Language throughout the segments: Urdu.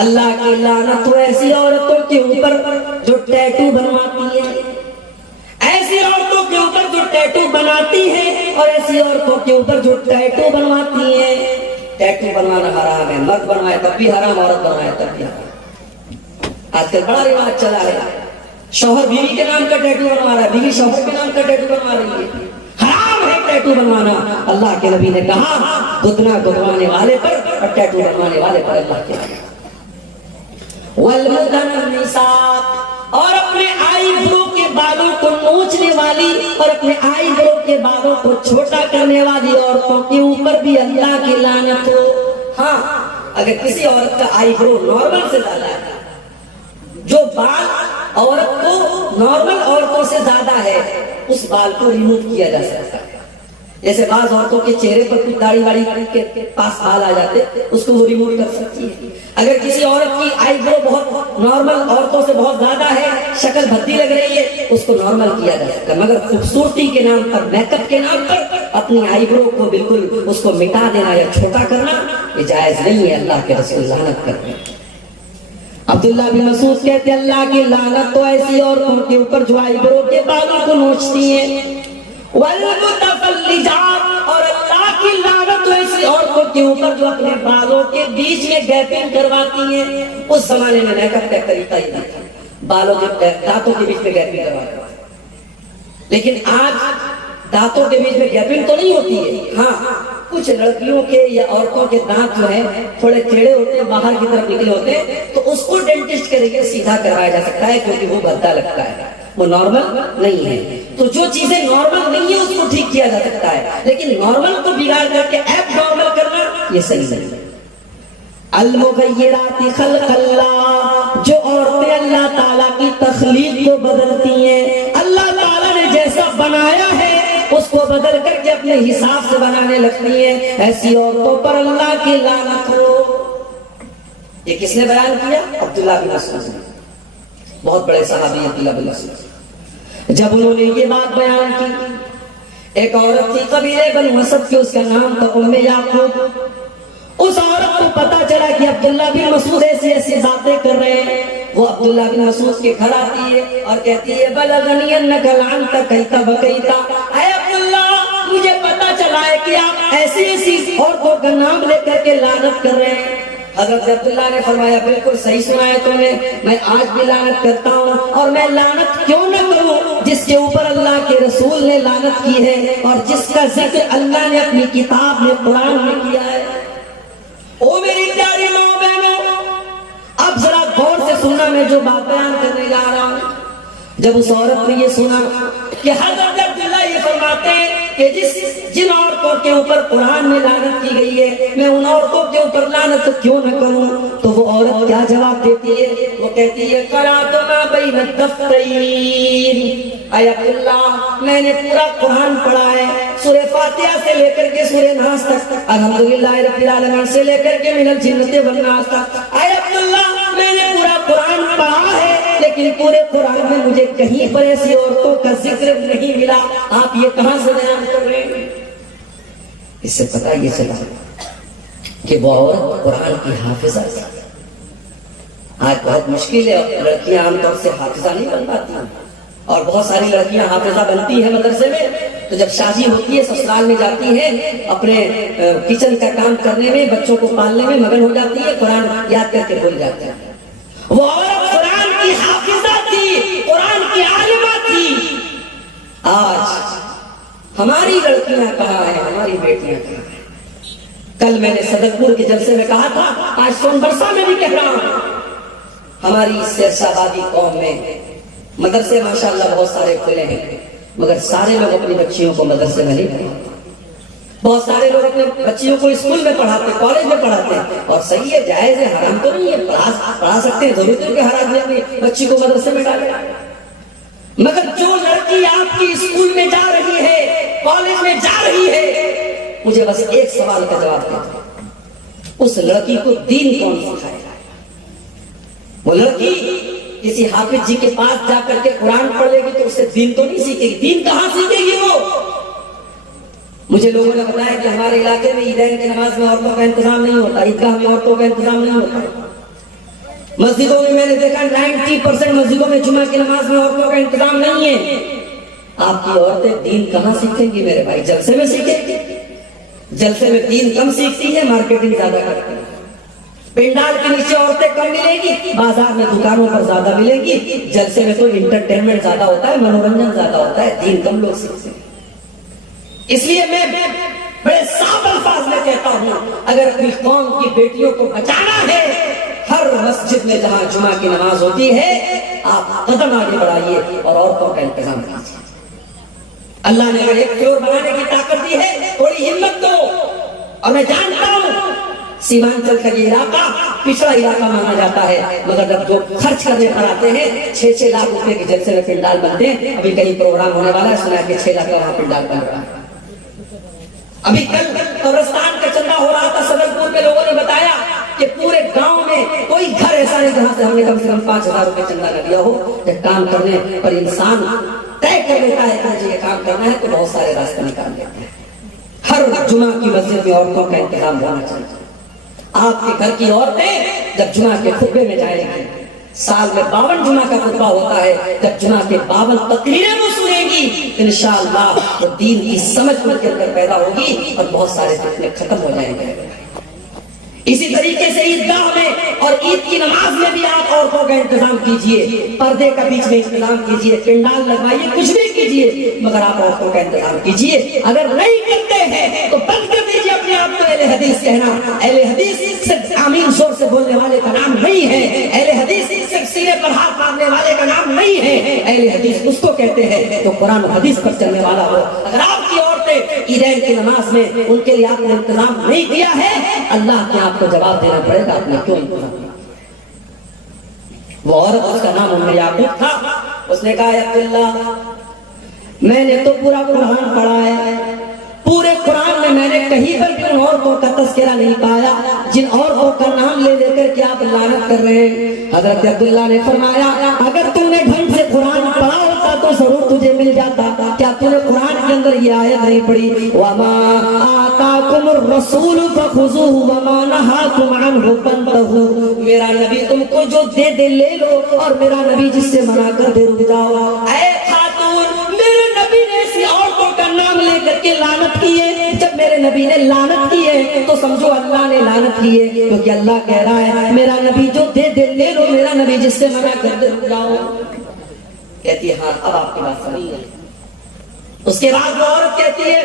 اللہ کی لعنت ہو ایسی عورتوں کے اوپر جو ٹیٹو بنواتی ہیں، ایسی عورتوں کے اوپر جو ٹیٹو بناتی ہیں، اور ایسی عورتوں کے اوپر جو ٹیٹو بنواتی ہیں۔ ٹیٹو بنوانا حرام ہے، مرد بنوائے تب بھی حرام، عورت بنوائے تب بھی حرام۔ آج کل بڑا رواج چلا ہے، شوہر بیوی کے نام کا ٹیٹو بنوا رہا ہے، بیوی شوہر کے نام کا ٹیٹو بنوا رہی ہے۔ حرام ہے ٹیٹو بنوانا۔ اللہ کے نبی نے کہا گدنا گدوانے والے پر اور ٹیٹو بنوانے والے پر اللہ کے نبی والمتنمسات، اور اپنے آئی برو کے بالوں کو نوچنے والی اور اپنے آئی برو کے بالوں کو چھوٹا کرنے والی عورتوں کے اوپر بھی اللہ کی لعنت ہو۔ ہاں، اگر کسی عورت کا آئی برو نارمل سے زیادہ ہے، جو بال عورت کو نارمل عورتوں سے زیادہ ہے، اس بال کو ریموو کیا جا سکتا ہے۔ جیسے بعض عورتوں کے چہرے پر کچھ داڑھی واڑی کے پاس بال آ جاتے، اس کو وہ ریموو کر سکتی ہے۔ اگر کسی عورت کی آئی برو بہت نارمل عورتوں سے بہت زیادہ ہے، شکل بھدی لگ رہی ہے، اس کو نارمل کیا جا سکتا ہے، مگر خوبصورتی کے نام پر، میک اپ کے نام پر اپنی آئی برو کو بالکل اس کو مٹا دینا یا چھوٹا کرنا یہ جائز نہیں ہے۔ اللہ کے رسول لعنت کرتے ہیں۔ عبداللہ بن مسعود کہتے ہیں اللہ کی لعنت تو ایسی عورتوں کے اوپر جو آئی برو کے بالوں کو نوچتی ہیں، والمتفلجات، اور اللہ کی لعنت تو ایسی عورتوں کے اوپر جو اپنے بالوں کے بیچ میں گیپنگ کرواتی ہیں۔ اس زمانے میں میک اپ کا طریقہ ہی تھا، بالوں کے دانتوں کے بیچ میں گیپنگ کرواتی ہیں، لیکن آج دانتوں کے بیچ میں گیپنگ تو نہیں ہوتی ہے۔ ہاں، کچھ لڑکیوں کے یا عورتوں کے دانت جو ہیں تھوڑے ٹیڑھے ہوتے ہیں، باہر کی طرف نکلے ہوتے ہیں، تو اس کو ڈینٹسٹ کے ذریعے سیدھا کروایا جا سکتا ہے، کیونکہ وہ بھدا لگتا ہے، وہ نارمل نہیں ہے۔ تو جو چیزیں نارمل نہیں ہیں اس کو ٹھیک کیا جا سکتا ہے، لیکن نارمل کو بگاڑ کر کے ایب نارمل کرنا یہ صحیح نہیں ہے۔ المغیرات خلق اللہ، جو عورتیں اللہ تعالیٰ کی تخلیق کو بدلتی ہیں، اللہ تعالیٰ نے جیسا بنایا ہے اس کو بدل کر کے اپنے حساب سے بنانے لگتی ہیں، ایسی عورتوں پر اللہ کی لعنت ہو۔ یہ کس نے بیان کیا؟ عبداللہ بن مسعود نے، بہت بڑے صحابی عبداللہ بن مسعود۔ جب انہوں نے یہ بات بیان کی، ایک عورت تھی قبیلے بنو اسد کی، اس کا نام تھا ام یعقوب۔ اس عورت کو پتا چلا کہ عبداللہ بن مسعود ایسی ایسی باتیں کر رہے ہیں۔ وہ عبداللہ بن مسعود کے گھر آتی ہے اور کہتی ہے بلغنی انک لعنت کیتا بکیتا، اے عبداللہ مجھے پتا چلا ہے کہ آپ ایسی ایسی عورتوں کا نام لے کر کے لعنت کر رہے ہیں۔ حضرت عبداللہ نے فرمایا بالکل صحیح سنا ہے تم نے، میں آج بھی لعنت کرتا ہوں، اور میں لعنت کیوں نہ کروں جس کے اوپر اللہ کے رسول نے لعنت کی ہے اور جس کا ذکر اللہ نے اپنی کتاب میں قرآن میں کیا ہے۔ او میری پیاری ماں بہنوں، اب ذرا غور سے سننا، میں جو بات بیان کرنے جا رہا ہوں۔ جب اس عورت نے یہ سنا کہ حضرت عبداللہ یہ فرماتے ہیں کہ جن عورتوں کے اوپر قرآن میں لعنت کی گئی ہے میں ان عورتوں کے اوپر لعنت کیوں نہ کروں، تو وہ عورت کیا جواب دیتی ہے؟ وہ کہتی ہے قرأت ما بین الدفتین، اے عبداللہ میں نے پورا قرآن پڑھا ہے، سورہ فاتحہ سے لے کر کے سورہ ناس تک، الحمدللہ رب العالمین سے لے کر کے من الجنۃ والناس تک۔ اے عبداللہ میں نے پورا قرآن پڑھا ہے، لیکن پورے قرآن میں مجھے کہیں پر ایسی عورتوں کا ذکر نہیں ملا، آپ یہ کہاں سے بیان کر رہے ہیں؟ اس سے پتہ یہ چلا کہ وہ عورت قرآن کی حافظہ تھی۔ آج بہت مشکل ہے، لڑکیاں عام طور سے حافظہ نہیں بن پاتی، اور بہت ساری لڑکیاں حافظہ بنتی ہیں مدرسے میں، تو جب شادی ہوتی ہے سسرال میں جاتی ہیں، اپنے کچن کا کام کرنے میں، بچوں کو پالنے میں مگن ہو جاتی ہے، قرآن یاد کر کے بھول جاتی ہے۔ وہ عورت قرآن کی حافظہ تھی، قرآن کی عالمہ تھی۔ آج ہماری لڑکیاں کہاں ہیں، ہماری بیٹیاں کہاں ہیں؟ کل میں نے صدرپور کے جلسے میں کہا تھا، آج سون برسا میں بھی کہہ رہا ہوں، ہماری سرسابادی قوم میں مدرسے ماشاءاللہ بہت سارے کھلے ہیں، مگر سارے لوگ اپنی بچیوں کو مدرسے میں نہیں پڑھاتے۔ بہت سارے لوگ اپنے بچیوں کو اسکول میں پڑھاتے، کالج میں پڑھاتے ہیں، اور صحیح ہے، جائز ہے، حرام تو نہیں ہے، پڑھا سکتے ہیں، ضرورت ہے کہ ہر آدمی اپنی بچی کو مدرسے میں ڈالے۔ مگر جو لڑکی آپ کی اسکول میں جا رہی ہے، کالج میں جا رہی ہے، مجھے بس ایک سوال کا جواب دے، اس لڑکی کو دین کون سکھائے گا؟ وہ لڑکی کسی حافظ جی کے پاس جا کر کے قرآن پڑھ لے گی تو اس سے دین تو نہیں سیکھے گی، دین کہاں سیکھے گی وہ؟ مجھے لوگوں نے بتایا کہ ہمارے علاقے میں عیدین کی نماز میں عورتوں کا انتظام نہیں ہوتا، عیدگاہ میں عورتوں کا انتظام نہیں ہوتا، مسجدوں میں نے دیکھا 90% مسجدوں میں جمعہ کی نماز میں عورتوں کا انتظام نہیں ہے. آپ کی عورتیں دین کہاں سیکھیں گی میرے بھائی؟ جلسے میں سیکھیں گی. جلسے میں دین کم سیکھتی ہے، مارکیٹنگ زیادہ کرتی ہے. پنڈال کے نیچے عورتیں کم ملے گی، بازار میں دکانوں پر زیادہ ملے گی. جلسے میں تو انٹرٹینمنٹ زیادہ ہوتا ہے، منورنجن زیادہ ہوتا ہے، دین کم لوگ سیکھتے ہیں. اس لیے میں بڑے صاف الفاظ میں کہتا ہوں، اگر اپنی قوم کی بیٹیوں کو بچانا ہے، ہر مسجد میں جہاں جمعہ کی نماز ہوتی ہے آپ قدم آگے بڑھائیے اور عورتوں کا انتظام کیجیے. اللہ نے اگر ایک فلور بنانے کی طاقت دی ہے، تھوڑی ہمت دو. اور میں جانتا ہوں سیمانچل کا یہ علاقہ پچھڑا علاقہ مانا جاتا ہے، مگر جب جو خرچ کرنے پر آتے ہیں 6-6 لاکھ روپے کے جلسے میں پنڈال بنتے ہیں. ابھی کہیں پروگرام ہونے والا ہے، سنا کہ 6 لاکھ کا وہاں پنڈال بن رہا ہے. ابھی کل قبرستان کا چندہ ہو رہا تھا، صدرپور کے لوگوں نے بتایا کہ پورے گاؤں میں کوئی گھر ایسا نہیں جہاں سے ہم نے کم سے کم 5,000 روپے چندہ نہ دیا ہو. ایک کام کرنے پر انسان طے کر لیتا ہے کہ مجھے یہ کام کرنا ہے تو بہت سارے راستے نکال لیتے ہیں. ہر جمعہ کی مسجد میں عورتوں کا انتظام ہونا چاہیے. آپ کے گھر کی عورتیں جب جمعہ کے خطبے میں جائیں گی، سال میں 52 جمعہ کا خطبہ ہوتا ہے، جب جمعہ کے 52 تقریریں وہ سنیں گی، انشاءاللہ وہ دین کی سمجھ ان کے اندر پیدا ہوگی اور بہت سارے فتنے ختم ہو جائیں گے. اسی طریقے سے عیدگاہ میں اور عید کی نماز میں بھی آپ عورتوں کا انتظام کیجئے، پردے کا بیچ میں انتظام کیجئے، پنڈال لگوائیے، کچھ بھی کیجئے، مگر آپ عورتوں کا انتظام کیجئے. اگر نہیں کرتے ہیں تو بند کر دیجئے اپنے آپ کو اہل حدیث کہنا. اہل حدیث صرف آمین زور سے بولنے والے کا نام نہیں ہے. اہل حدیث صرف سینے پر ہاتھ مارنے والے کا نام نہیں ہے. اہل حدیث اس کو کہتے ہیں جو قرآن و حدیث پر چلنے والا ہو. اگر آپ کی عورتیں عیدین کی نماز میں ان کے لیے آپ نے انتظام نہیں کیا ہے، اللہ کے آپ کو جواب دینا پڑے گا. آپ نے کیوں انتظام کیا؟ وہ عورت، اس کا نام ام یعقوب تھا، اس نے کہا عبداللہ میں نے تو پورا قرآن پڑھا ہے، پورے قرآن میں میں نے کہیں پر بھی ان عورتوں کا تذکرہ نہیں پایا جن عورتوں کا نام لے لے کر کے آپ لعنت کر رہے ہیں. حضرت عبداللہ نے فرمایا اگر تم نے ڈھنگ سے قرآن پڑھا ہوتا تو ضرور تجھے مل جاتا. کیا تم نے قرآن کے اندر یہ آیت نہیں پڑھی؟ وَمَا آتَاكُمُ الرَّسُولُ فَخُذُوهُ وَمَا نَهَاكُمْ عَنْهُ فَانْتَهُوا. میرا نبی تم کو جو دے دے لے لو، اور میرا نبی جس سے منع کر دے رک جاؤ. اے خاتون، میرے نبی نے ایسی عورتوں کا نام لے کر کے لعنت کی ہے. جب میرے نبی نے لعنت کی ہے تو سمجھو اللہ نے لعنت کی ہے، کیونکہ اللہ کہہ رہا ہے میرا نبی جو دے دے لے لو، میرا نبی جس سے منع کر دے رک جاؤ. کہتی ہے ہاں اب آپ کی بات سمجھ ہے. اس کے بعد وہ عورت کہتی ہے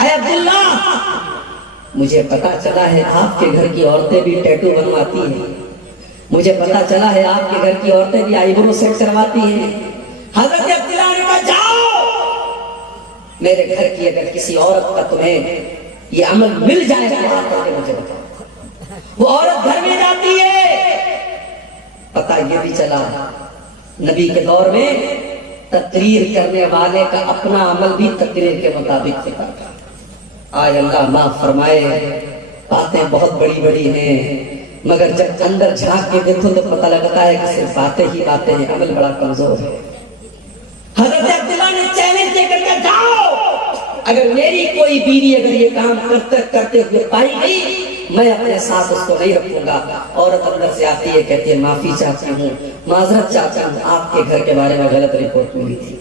اے عبداللہ مجھے پتا چلا ہے آپ کے گھر کی عورتیں بھی ٹیٹو بنواتی ہیں، مجھے پتا چلا ہے آپ کے گھر کی عورتیں بھی آئی برو سیٹ کرواتی ہیں. حضرت عبداللہ نے کہا جاؤ میرے گھر کی اگر کسی عورت کا تمہیں یہ عمل مل جائے تو آ کر کے مجھے بتاؤ. وہ عورت گھر میں جاتی ہے. پتہ یہ بھی چلا نبی کے دور میں تقریر کرنے والے کا اپنا عمل بھی تقریر کے مطابق ہوتا تھا. آج اللہ معاف فرمائے باتیں بہت بڑی بڑی ہیں، مگر جب اندر جھانک کے دیکھو تو پتہ لگتا ہے کہ صرف باتیں ہی باتیں ہیں، عمل بڑا کمزور ہے. حضرت عبداللہ نے چیلنج دے کر کے جاؤ اگر میری کوئی بیوی اگر یہ کام کرتے ہوئے پائی گئی میں اپنے ساتھ اس کو نہیں رکھوں گا. عورت اندر سے آتی ہے کہتی ہے معافی چاہتی ہوں، معذرت چاہتا ہوں، آپ کے گھر کے بارے میں غلط رپورٹ ملی تھی.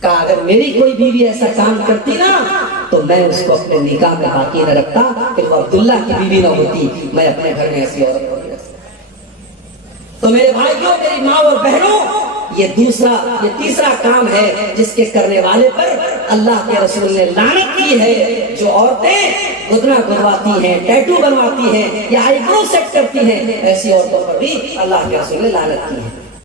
کہا اگر میری کوئی بیوی ایسا کام کرتی نا تو میں اس کو اپنے نکاح میں باقی نہ رکھتا، کہ وہ عبداللہ کی بیوی نہ ہوتی، میں اپنے گھر میں ایسی عورت کو نہیں رکھ سکتا. تو میرے بھائیوں، میری ماں اور بہنوں، یہ تیسرا کام ہے جس کے کرنے والے پر اللہ کے رسول نے لعنت کی ہے. جو عورتیں گدنا گدواتی ہیں، ٹیٹو بنواتی ہیں یا آئی برو سیٹ کرتی ہیں، ایسی عورتوں پر بھی اللہ کے رسول نے لعنت کی ہے.